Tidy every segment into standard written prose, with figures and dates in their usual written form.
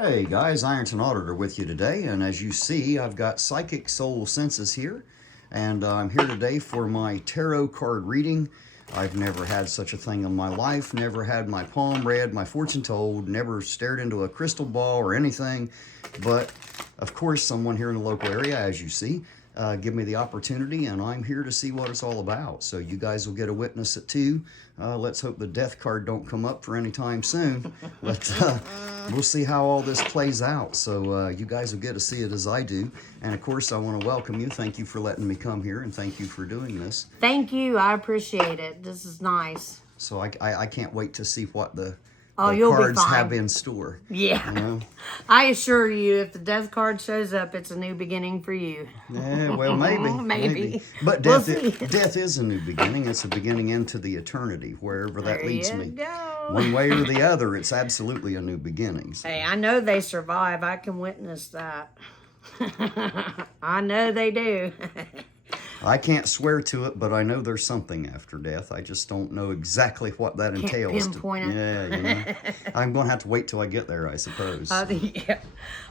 Hey guys, irontonauditor with you today, and as you see, I've got Psychic Soul Senses here, and I'm here today for my tarot card reading. I've never had such a thing in my life, never had my palm read, my fortune told, never stared into a crystal ball or anything, but of course someone here in the local area, as you see, give me the opportunity, and I'm here to see what it's all about. So you guys will get a witness it too. Let's hope the death card don't come up for any time soon. But we'll see how all this plays out. So you guys will get to see it as I do. And of course, I want to welcome you. Thank you for letting me come here, and thank you for doing this. Thank you. I appreciate it. This is nice. So I can't wait to see what the you'll cards be fine. have in store. Yeah. You know? I assure you, if the death card shows up, it's a new beginning for you. Yeah, well, maybe. Maybe. But We'll death is a new beginning. It's a beginning into the eternity, wherever that leads me. Go. One way or the other, it's absolutely a new beginning. So. Hey, I know they survive. I can witness that. I know they do. I can't swear to it, but I know there's something after death. I just don't know exactly what that entails. Pinpoint it. Yeah, you know. I'm going to have to wait till I get there, I suppose. Yeah.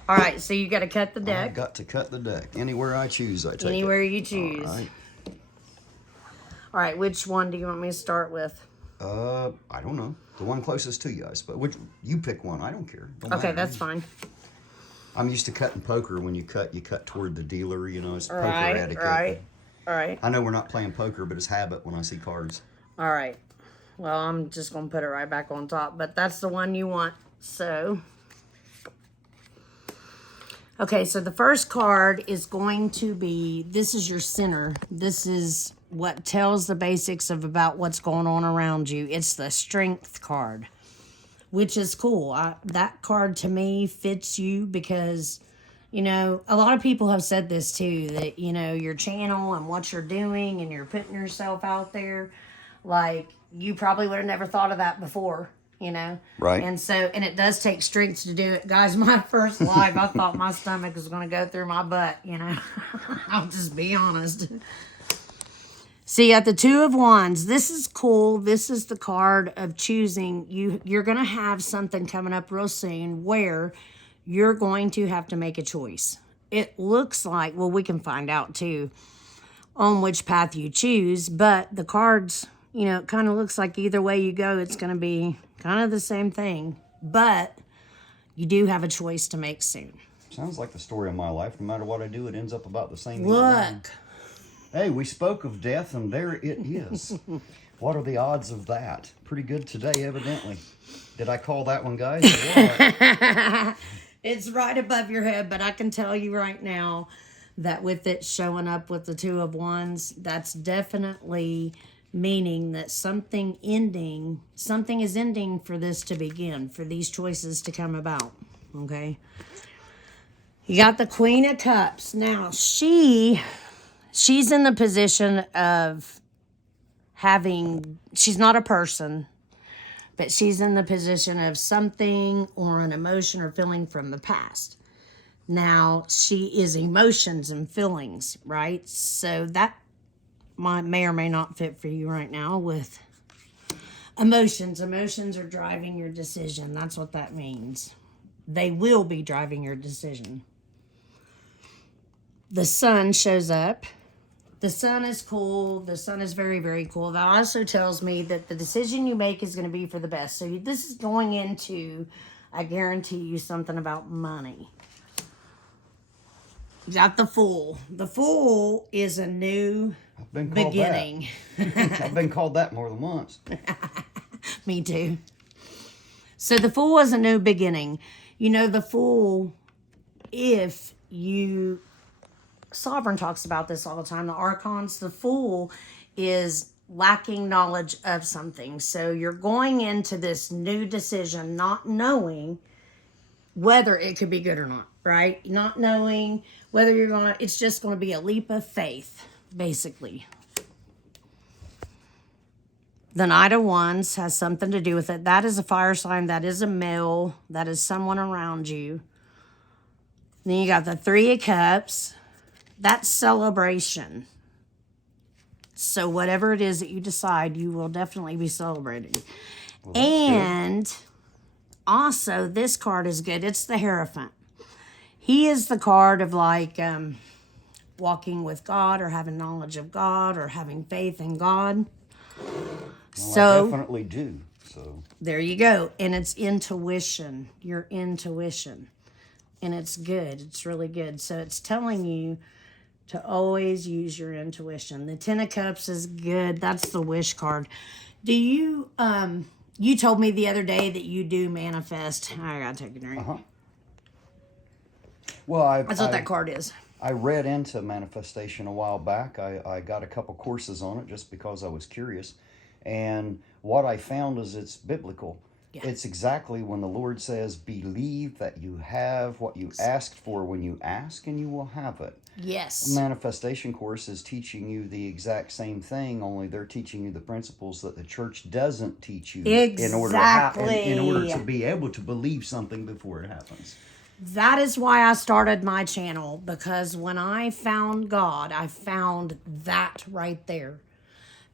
All right, so you got to cut the deck. I've got to cut the deck. Anywhere I choose, I take Anywhere it. you choose. All right. All right, which one do you want me to start with? I don't know. The one closest to you, I suppose. You pick one. I don't care. Don't Okay, matter. that's fine. I'm used to cutting poker. When you cut toward the dealer. You know, it's poker Right, etiquette. right. All right. I know we're not playing poker, but it's habit when I see cards. All right. Well, I'm just going to put it right back on top, but that's the one you want. So, okay, so the first card is going to be, this is your center. This is what tells the basics of about what's going on around you. It's the strength card, which is cool. That card to me fits you because, you know, a lot of people have said this too, that, you know, your channel and what you're doing and you're putting yourself out there, like, you probably would have never thought of that before, you know? Right. And so, and it does take strength to do it. Guys, my first live, I thought my stomach was going to go through my butt, you know? I'll just be honest. So you got the Two of Wands. This is cool. This is the card of choosing. You're going to have something coming up real soon where you're going to have to make a choice. It looks like, well, we can find out too on which path you choose, but the cards, you know, it kind of looks like either way you go, it's going to be kind of the same thing, but you do have a choice to make soon. Sounds like the story of my life. No matter what I do, it ends up about the same. Look. Hey, we spoke of death, and there it is. What are the odds of that? Pretty good today, evidently. Did I call that one, guys? Or what? It's right above your head, but I can tell you right now that with it showing up with the Two of Wands, that's definitely meaning that something is ending for this to begin, for these choices to come about, okay? You got the Queen of Cups. Now, she's in the position of she's not a person, but she's in the position of something or an emotion or feeling from the past. Now, she is emotions and feelings, right? So that may or may not fit for you right now with emotions. Emotions are driving your decision. That's what that means. They will be driving your decision. The Sun shows up. The Sun is cool. The Sun is very, very cool. That also tells me that the decision you make is going to be for the best. So this is going into, I guarantee you, something about money. You got the Fool. The Fool is a new beginning. I've been called that more than once. Me too. So the Fool is a new beginning. You know, the Fool, if you... Sovereign talks about this all the time. The Archons, the Fool is lacking knowledge of something. So you're going into this new decision not knowing whether it could be good or not, right? Not knowing whether it's just going to be a leap of faith, basically. The Knight of Wands has something to do with it. That is a fire sign. That is a male. That is someone around you. Then you got the Three of Cups. That's celebration. So whatever it is that you decide, you will definitely be celebrating. Well, and also, this card is good. It's the Hierophant. He is the card of like walking with God or having knowledge of God or having faith in God. Well, I definitely do. So there you go. And it's intuition, your intuition. And it's good. It's really good. So it's telling you to always use your intuition. The Ten of Cups is good. That's the wish card. Do you, you told me the other day that you do manifest. I gotta take a drink. well, That's what that card is. I read into manifestation a while back. I got a couple courses on it just because I was curious. And what I found is it's biblical. Yeah. It's exactly when the Lord says, believe that you have what you asked for when you ask, and you will have it. Yes. A manifestation course is teaching you the exact same thing, only they're teaching you the principles that the church doesn't teach you exactly. in order to be able to believe something before it happens. That is why I started my channel, because when I found God, I found that right there.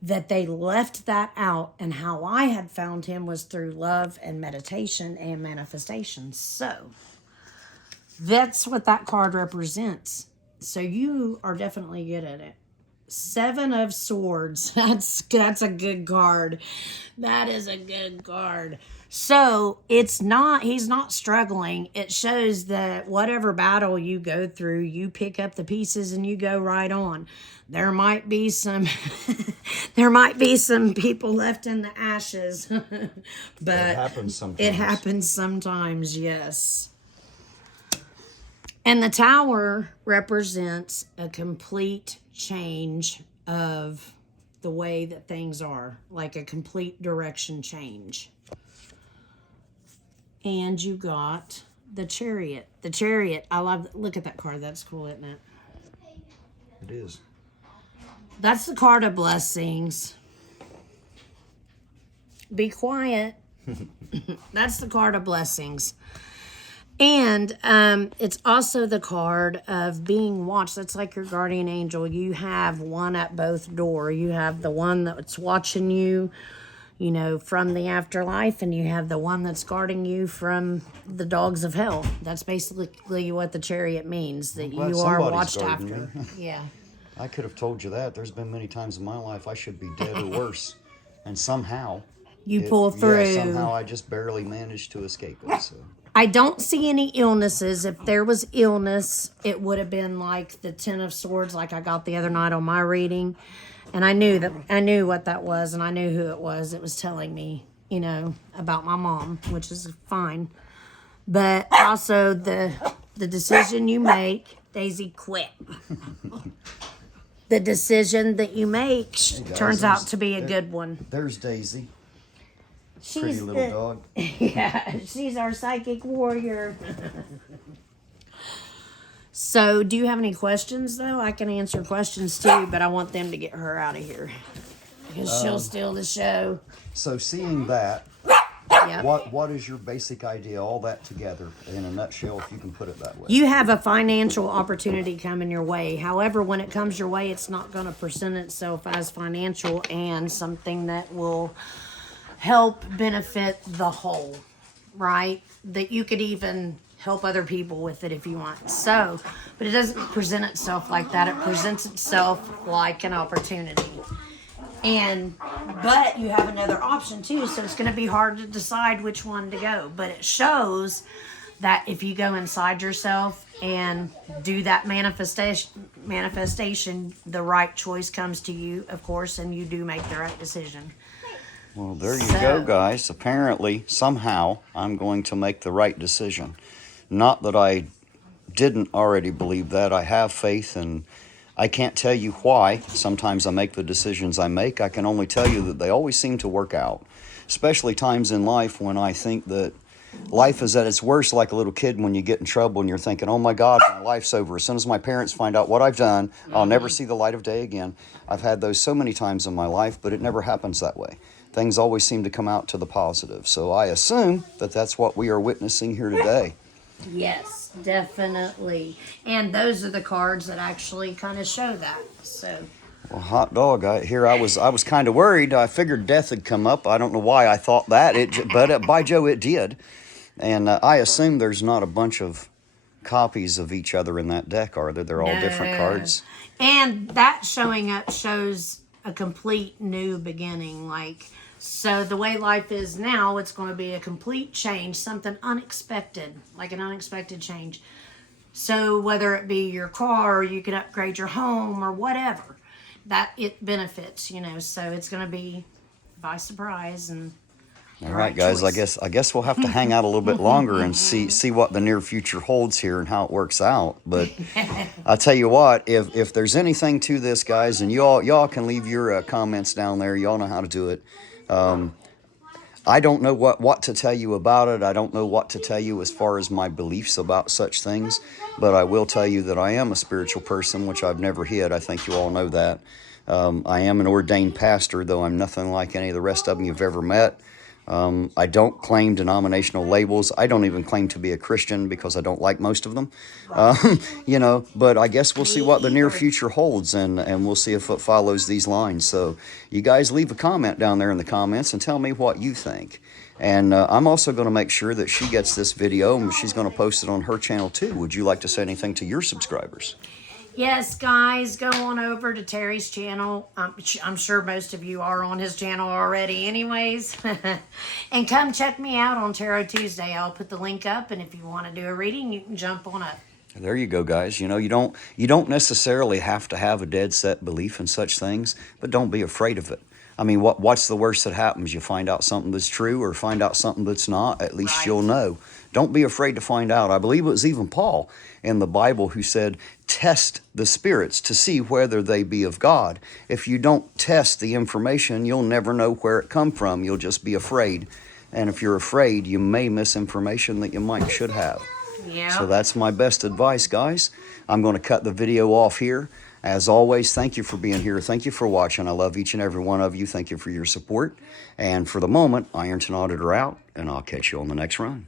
That they left that out, and how I had found him was through love and meditation and manifestation. So that's what that card represents. So you are definitely good at it. Seven of Swords. That's a good card. That is a good card. So he's not struggling. It shows that whatever battle you go through, you pick up the pieces and you go right on. There might be some people left in the ashes, but it happens sometimes. It happens sometimes, yes. And the Tower represents a complete change of the way that things are, like a complete direction change. And you got the Chariot. The Chariot, look at that card. That's cool, isn't it? It is. That's the card of blessings. Be quiet. That's the card of blessings. And it's also the card of being watched. That's like your guardian angel. You have one at both doors. You have the one that's watching you, from the afterlife, and you have the one that's guarding you from the dogs of hell. That's basically what the Chariot means, that you are watched after. Yeah. I could have told you that. There's been many times in my life I should be dead or worse. And somehow... You pull through. Yeah, somehow I just barely managed to escape it. So. I don't see any illnesses. If there was illness, it would have been like the Ten of Swords, like I got the other night on my reading. And I knew what that was, and I knew who it was. It was telling me, about my mom, which is fine. But also the decision you make, Daisy, quit. The decision that you make turns out to be a good one. There's Daisy. She's pretty little dog. Yeah, she's our psychic warrior. So, do you have any questions, though? I can answer questions, too, but I want them to get her out of here. Because she'll steal the show. So, seeing that, yep. What is your basic idea, all that together, in a nutshell, if you can put it that way? You have a financial opportunity coming your way. However, when it comes your way, it's not going to present itself as financial and something that will help benefit the whole, right? That you could even help other people with it if you want. So, but it doesn't present itself like that. It presents itself like an opportunity. But you have another option too, so it's going to be hard to decide which one to go. But it shows that if you go inside yourself and do that manifestation, the right choice comes to you, of course, and you do make the right decision. Well, there you go, guys. Apparently, somehow, I'm going to make the right decision. Not that I didn't already believe that. I have faith, and I can't tell you why. Sometimes I make the decisions I make. I can only tell you that they always seem to work out. Especially times in life when I think that life is at its worst, like a little kid when you get in trouble and you're thinking, oh my God, my life's over. As soon as my parents find out what I've done, I'll never see the light of day again. I've had those so many times in my life, but it never happens that way. Things always seem to come out to the positive. So I assume that that's what we are witnessing here today. Yes, definitely. And those are the cards that actually kind of show that. So. Well, hot dog, I was kind of worried. I figured death had come up. I don't know why I thought that, but by Joe, it did. And I assume there's not a bunch of copies of each other in that deck, are there? They're all different No. cards. And that showing up shows a complete new beginning. Like, so the way life is now, it's going to be a complete change, something unexpected, like an unexpected change. So whether it be your car, or you can upgrade your home, or whatever, that it benefits, you know. So it's going to be by surprise. And All right, guys. choice. I guess we'll have to hang out a little bit longer and see what the near future holds here and how it works out. But I tell you what, if there's anything to this, guys, and y'all can leave your comments down there. Y'all know how to do it. I don't know what to tell you about it. I don't know what to tell you as far as my beliefs about such things. But I will tell you that I am a spiritual person, which I've never hid. I think you all know that. I am an ordained pastor, though I'm nothing like any of the rest of them you've ever met. I don't claim denominational labels. I don't even claim to be a Christian because I don't like most of them. You know, but I guess we'll see what the near future holds, and we'll see if it follows these lines. So you guys leave a comment down there in the comments and tell me what you think. And I'm also going to make sure that she gets this video, and she's going to post it on her channel too. Would you like to say anything to your subscribers? Yes, guys, go on over to Terry's channel. I'm sure most of you are on his channel already anyways. And come check me out on Tarot Tuesday. I'll put the link up, and if you want to do a reading, you can jump on up. There you go, guys. You know, you don't necessarily have to have a dead set belief in such things, but don't be afraid of it. I mean, what's the worst that happens? You find out something that's true or find out something that's not. At least Right. you'll know. Don't be afraid to find out. I believe it was even Paul in the Bible who said, test the spirits to see whether they be of God. If you don't test the information, you'll never know where it come from. You'll just be afraid. And if you're afraid, you may miss information that you should have. Yeah. So that's my best advice, guys. I'm going to cut the video off here. As always, thank you for being here. Thank you for watching. I love each and every one of you. Thank you for your support. And for the moment, Ironton Auditor out, and I'll catch you on the next run.